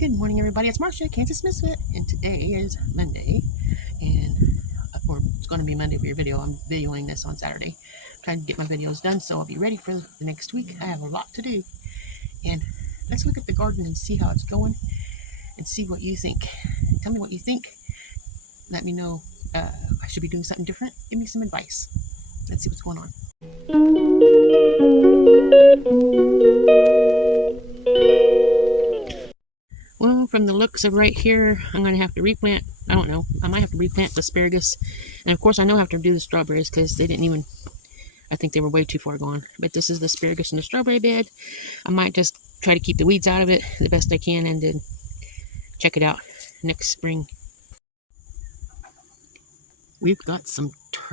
Good morning, everybody. It's Marcia, Kansas Misfit, and today is Monday, and or it's going to be Monday for your video. I'm videoing this on Saturday. I'm trying to get my videos done so I'll be ready for the next week. I have a lot to do, and let's look at the garden and see how it's going, and see what you think. Tell me what you think. Let me know I should be doing something different. Give me some advice. Let's see what's going on. Well, from the looks of right here, I'm going to have to replant. I don't know. I might have to replant the asparagus. And of course, I know I have to do the strawberries because they didn't even, I think they were way too far gone. But this is the asparagus in the strawberry bed. I might just try to keep the weeds out of it the best I can and then check it out next spring. We've got some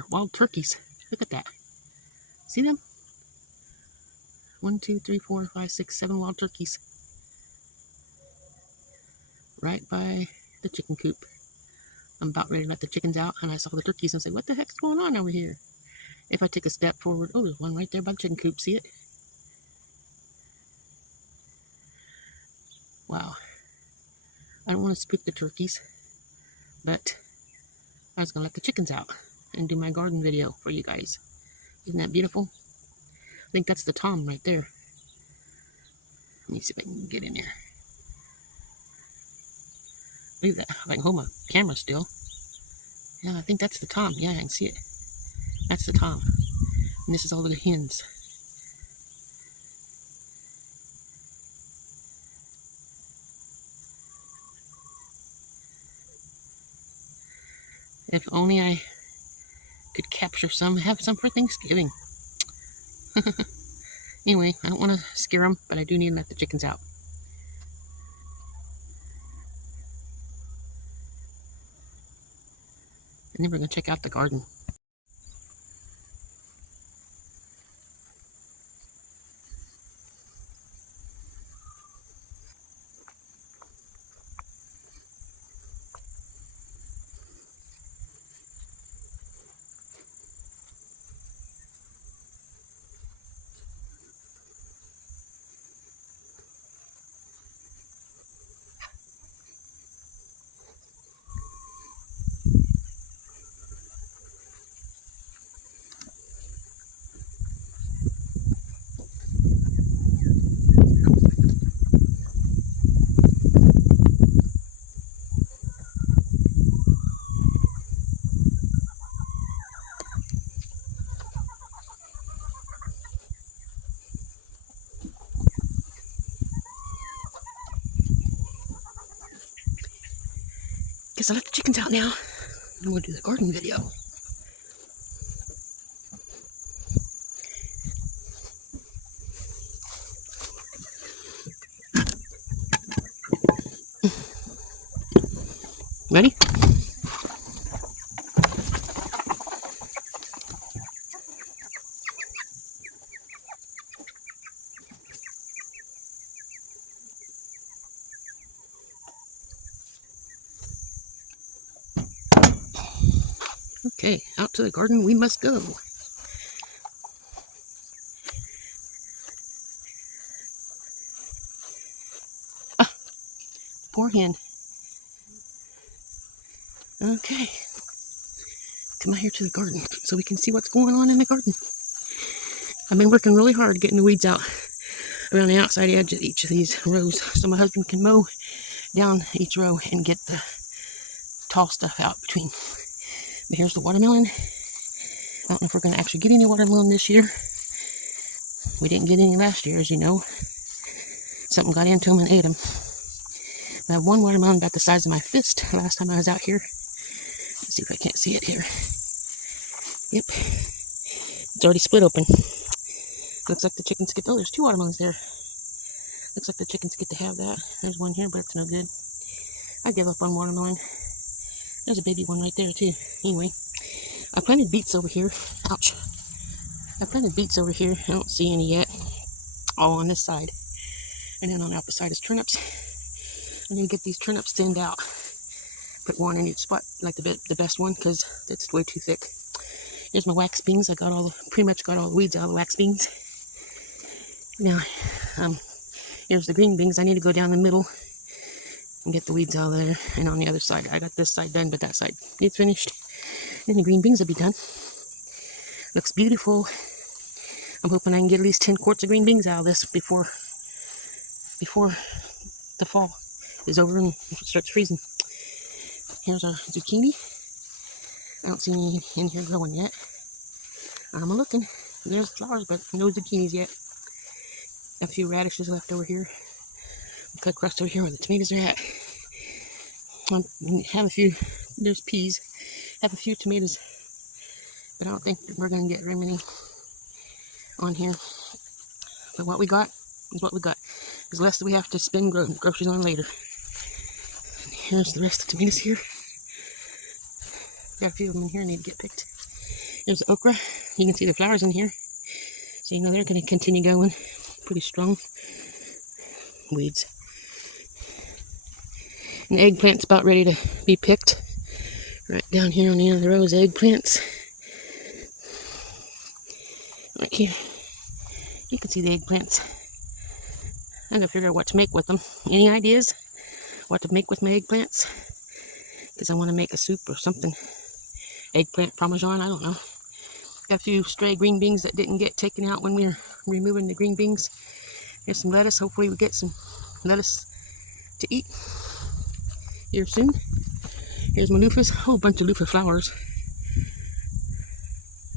wild turkeys. Look at that. See them? 1, 2, 3, 4, 5, 6, 7 wild turkeys. Right by the chicken coop. I'm about ready to let the chickens out, and I saw the turkeys and said, what the heck's going on over here? If I take a step forward, oh, there's one right there by the chicken coop. See it? Wow. I don't want to spook the turkeys, but I was going to let the chickens out and do my garden video for you guys. Isn't that beautiful? I think that's the tom right there. Let me see if I can get in there. Look at that. If I can hold my camera still. Yeah, I think that's the tom. Yeah, I can see it. That's the tom. And this is all the hens. If only I could capture some, have some for Thanksgiving. Anyway, I don't want to scare them, but I do need to let the chickens out. And then we're going to check out the garden. Guess I'll let the chickens out now. I'm going to do the garden video. Ready? Okay, out to the garden we must go. Ah, poor hen. Okay, come out here to the garden so we can see what's going on in the garden. I've been working really hard getting the weeds out around the outside edge of each of these rows so my husband can mow down each row and get the tall stuff out between. But here's the watermelon. I don't know if we're going to actually get any watermelon this year. We didn't get any last year, as you know. Something got into them and ate them. I have one watermelon about the size of my fist last time I was out here. Let's see if I can't see it here. Yep. It's already split open. Looks like the chickens get... Oh, there's 2 watermelons there. Looks like the chickens get to have that. There's one here, but it's no good. I give up on watermelon. There's a baby one right there, too. Anyway, I planted beets over here. Ouch. I planted beets over here. I don't see any yet. All on this side. And then on the opposite side is turnips. I'm going to get these turnips thinned out. Put one in each spot, like the best one, because it's way too thick. Here's my wax beans. I got pretty much got all the weeds out of the wax beans. Now, here's the green beans. I need to go down the middle and get the weeds out of there. And on the other side, I got this side done, but that side needs finished. And the green beans will be done. Looks beautiful. I'm hoping I can get at least 10 quarts of green beans out of this before the fall is over and it starts freezing. Here's our zucchini. I don't see any in here growing yet. I'm looking. There's flowers, but no zucchinis yet. A few radishes left over here. Cut across over here where the tomatoes are at. Have a few. There's peas. Have a few tomatoes, but I don't think we're gonna get very many on here. But what we got is what we got. There's less that we have to spend groceries on later. And here's the rest of the tomatoes here. Got a few of them in here need to get picked. There's the okra. You can see the flowers in here. So you know they're going to continue going. Pretty strong. Weeds. And the eggplant's about ready to be picked. Right down here on the end of the row is eggplants. Right here. You can see the eggplants. I'm going to figure out what to make with them. Any ideas? What to make with my eggplants? Because I want to make a soup or something. Eggplant parmesan, I don't know. Got a few stray green beans that didn't get taken out when we were removing the green beans. Here's some lettuce. Hopefully we get some lettuce to eat here soon. Here's my loofahs. A whole bunch of loofah flowers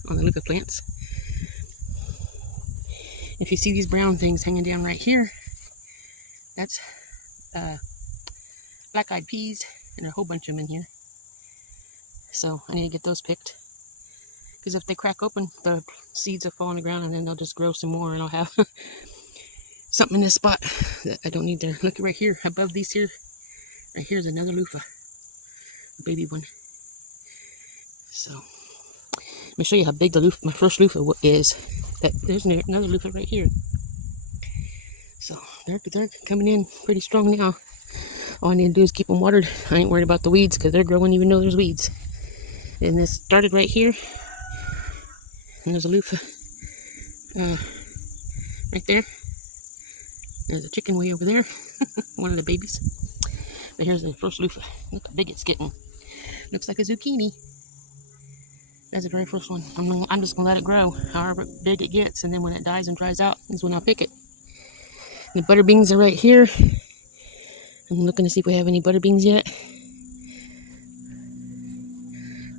on the loofah plants. If you see these brown things hanging down right here, that's black-eyed peas, and there are a whole bunch of them in here. So I need to get those picked. Because if they crack open, the seeds will fall on the ground and then they'll just grow some more and I'll have something in this spot that I don't need there. Look right here, above these here. Right here's another loofah. A baby one. So, let me show you how big the loofah, my first loofah is. There's another loofah right here. So, they're coming in pretty strong now. All I need to do is keep them watered. I ain't worried about the weeds because they're growing even though there's weeds. And this started right here. And there's a loofah right there. There's a chicken way over there. One of the babies. But here's the first loofah. Look how big it's getting. Looks like a zucchini. That's the very first one. I'm just going to let it grow however big it gets. And then when it dies and dries out is when I'll pick it. The butter beans are right here. I'm looking to see if we have any butter beans yet.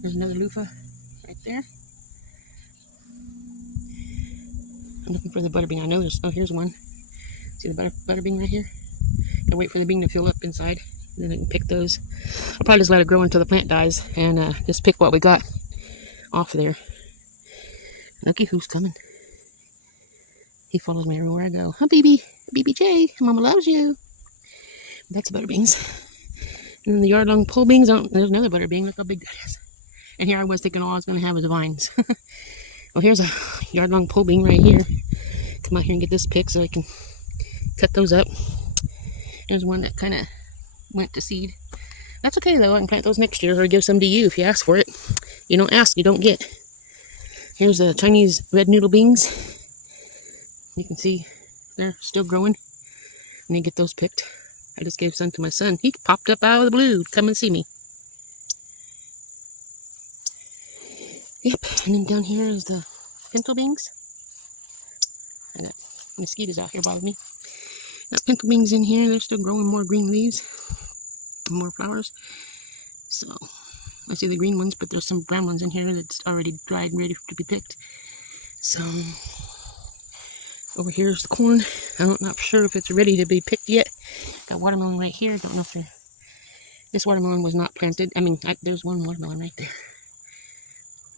There's another loofah right there. I'm looking for the butter bean. I know there's, oh, here's one. See the butter bean right here? Gotta wait for the bean to fill up inside. And then I can pick those. I'll probably just let it grow until the plant dies and just pick what we got off of there. Looky who's coming. He follows me everywhere I go. Hi, baby. BBJ. Mama loves you. That's butter beans. And then the yard-long pole beans. There's another butter bean. Look how big that is. And here I was thinking all I was going to have was vines. Well, here's a yard-long pole bean right here. Come out here and get this picked so I can cut those up. There's one that kind of went to seed. That's okay, though. I can plant those next year or give some to you if you ask for it. You don't ask, you don't get. Here's the Chinese red noodle beans. You can see they're still growing. I need to get those picked. I just gave some to my son. He popped up out of the blue to come and see me. Yep, and then down here is the pinto beans. I got mosquitoes out here bothering me. Got pinto beans in here. They're still growing more green leaves. More flowers. So, I see the green ones, but there's some brown ones in here that's already dried and ready to be picked. So, over here's the corn. I'm not sure if it's ready to be picked yet. Got watermelon right here. Don't know if this watermelon was not planted. I mean, there's one watermelon right there.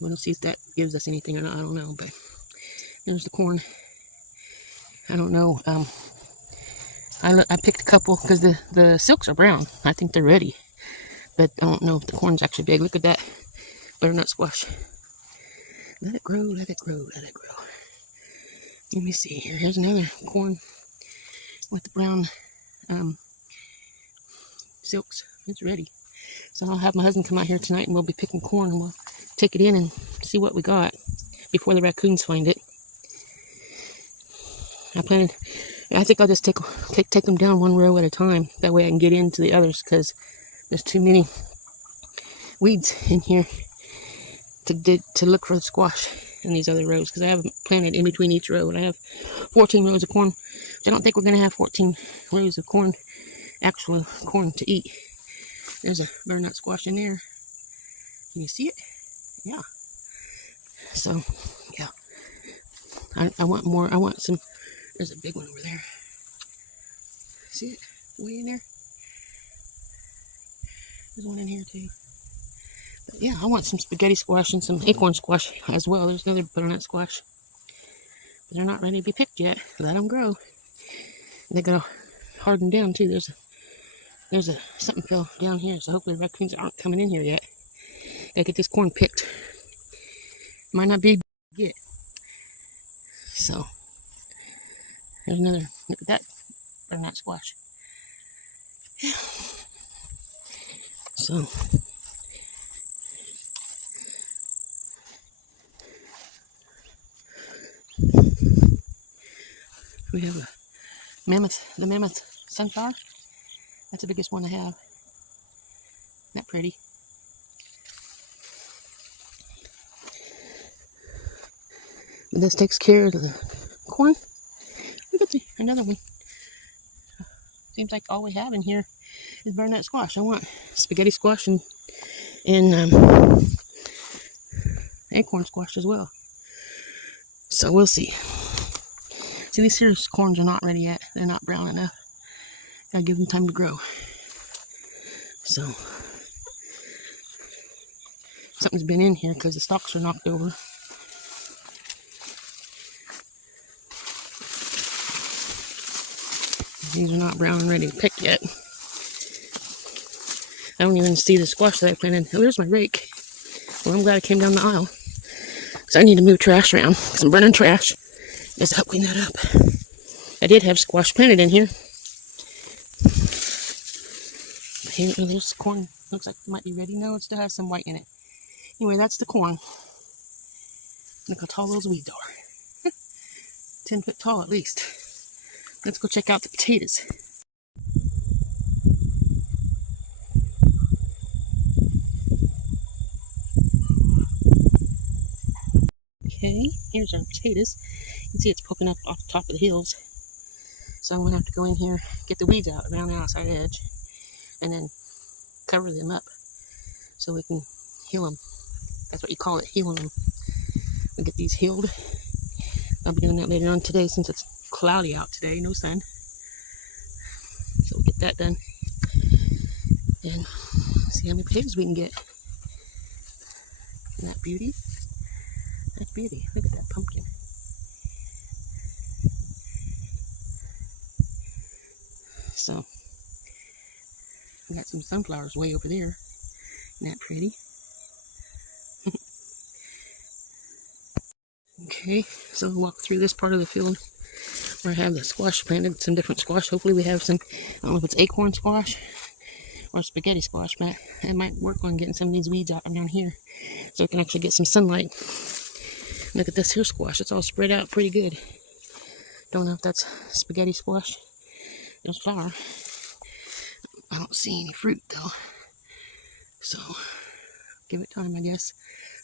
We'll see if that gives us anything or not. I don't know, but there's the corn. I don't know. I picked a couple because the silks are brown. I think they're ready, but I don't know if the corn's actually big. Look at that butternut squash. Let it grow, let it grow, let it grow. Let me see here. Here's another corn with the brown silks. It's ready. So I'll have my husband come out here tonight and we'll be picking corn and we'll take it in and see what we got before the raccoons find it. I planted I think I'll just take them down one row at a time. That way I can get into the others, because there's too many weeds in here to look for the squash in these other rows, because I have planted in between each row, and I have 14 rows of corn. I don't think we're going to have 14 rows of corn, actual corn to eat. There's a butternut squash in there. Can you see it? Yeah. So, yeah. I want more. I want some. There's a big one over there. See it? Way in there. There's one in here too. But yeah, I want some spaghetti squash and some acorn squash as well. There's another butternut squash. But they're not ready to be picked yet. Let them grow. They gotta harden down too. There's a something fell down here, so hopefully the raccoons aren't coming in here yet. Gotta get this corn picked. Might not be yet. So there's another. Look at that butternut squash. Yeah. So we have the mammoth sunflower. That's the biggest one I have. Isn't that pretty? But this takes care of the corn. Look at another one. Seems like all we have in here is butternut squash. I want spaghetti squash and acorn squash as well. So we'll see. See, these here corns are not ready yet. They're not brown enough. Gotta give them time to grow. So something's been in here because the stalks are knocked over. These are not brown and ready to pick yet. I don't even see the squash that I planted. Oh, there's my rake. Well, I'm glad I came down the aisle, because I need to move trash around, because I'm burning trash. Just help clean that up. I did have squash planted in here. Here, oh, there's corn. Looks like it might be ready. No, it still has some white in it. Anyway, that's the corn. Look how tall those weeds are. 10 foot tall at least. Let's go check out the potatoes. Okay, here's our potatoes. You can see it's poking up off the top of the hills. So I'm going to have to go in here, get the weeds out around the outside edge, and then cover them up so we can heal them. That's what you call it, healing them. We get these healed. I'll be doing that later on today since it's cloudy out today, no sun. So we'll get that done and see how many potatoes we can get. Isn't that beauty? That's beauty. Look at that pumpkin. So we got some sunflowers way over there. Isn't that pretty? Okay, so we'll walk through this part of the field where I have the squash planted, some different squash. Hopefully we have some, I don't know if it's acorn squash or spaghetti squash, but I might work on getting some of these weeds out down here so we can actually get some sunlight. Look at this here squash. It's all spread out pretty good. Don't know if that's spaghetti squash. There's flower. I don't see any fruit though. So give it time, I guess.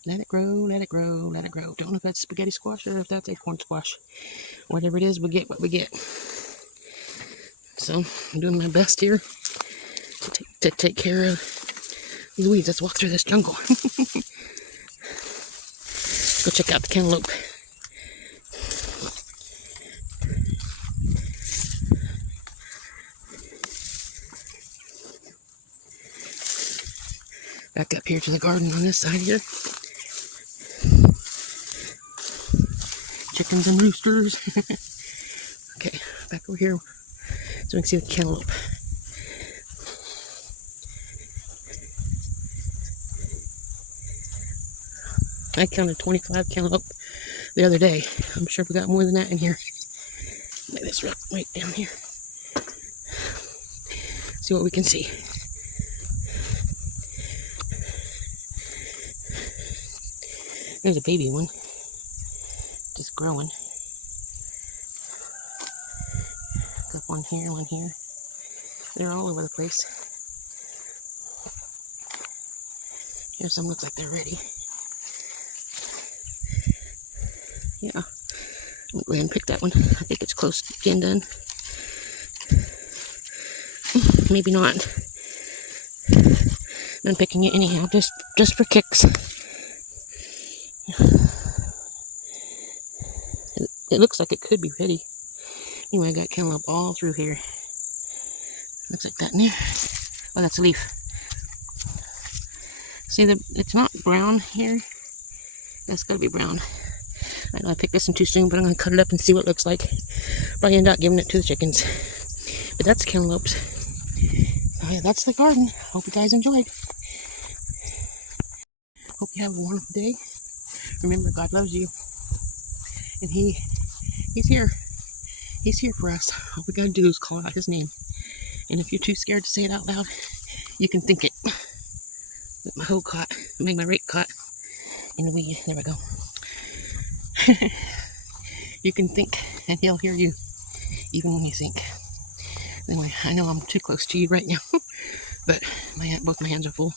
Let it grow, let it grow, let it grow. Don't know if that's spaghetti squash or if that's acorn squash. Whatever it is, we get what we get. So I'm doing my best here to take care of these weeds. Let's walk through this jungle. Go check out the cantaloupe. Back up here to the garden on this side here. Chickens and roosters. Okay, back over here so we can see the cantaloupe. I counted 25 cantaloupe the other day. I'm sure we got more than that in here. Lay this right down here. See what we can see. There's a baby one. Just growing. One here, one here. They're all over the place. Here's some looks like they're ready. Yeah, I'm gonna go ahead and pick that one. I think it's close to being done. Maybe not. I'm picking it anyhow, just for kicks. It looks like it could be ready. Anyway, I got cantaloupe all through here. Looks like that in there. Oh, that's a leaf. See, it's not brown here. That's gotta be brown. I know I picked this one too soon, but I'm gonna cut it up and see what it looks like. Probably end up giving it to the chickens. But that's cantaloupes. Oh yeah, that's the garden. Hope you guys enjoyed. Hope you have a wonderful day. Remember, God loves you. And He's here. He's here for us. All we gotta do is call out His name. And if you're too scared to say it out loud, you can think it. With my hoe caught, made my rake caught in the weed. There we go. You can think, and He'll hear you, even when you think. Anyway, I know I'm too close to you right now, but both my hands are full.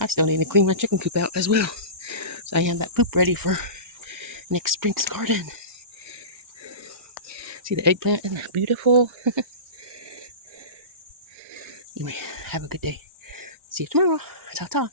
I still need to clean my chicken coop out as well, so I have that poop ready for next spring's garden. See the eggplant? Isn't that beautiful? Anyway, have a good day. See you tomorrow. Ta-ta.